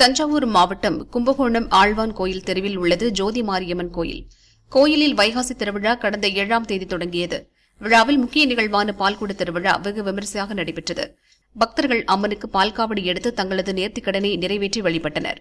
தஞ்சாவூர் மாவட்டம் கும்பகோணம் ஆழ்வான் கோயில் தெருவில் உள்ளது ஜோதி மாரியம்மன் கோயில். கோயிலில் வைகாசி திருவிழா கடந்த 7ஆம் தேதி தொடங்கியது. விழாவில் முக்கிய நிகழ்வான பால்குட திருவிழா வெகு விமரிசையாக நடைபெற்றது. பக்தர்கள் அம்மனுக்கு பால்காவடி எடுத்து தங்களது நேர்த்திக்கடனை நிறைவேற்றி வழிபட்டனர்.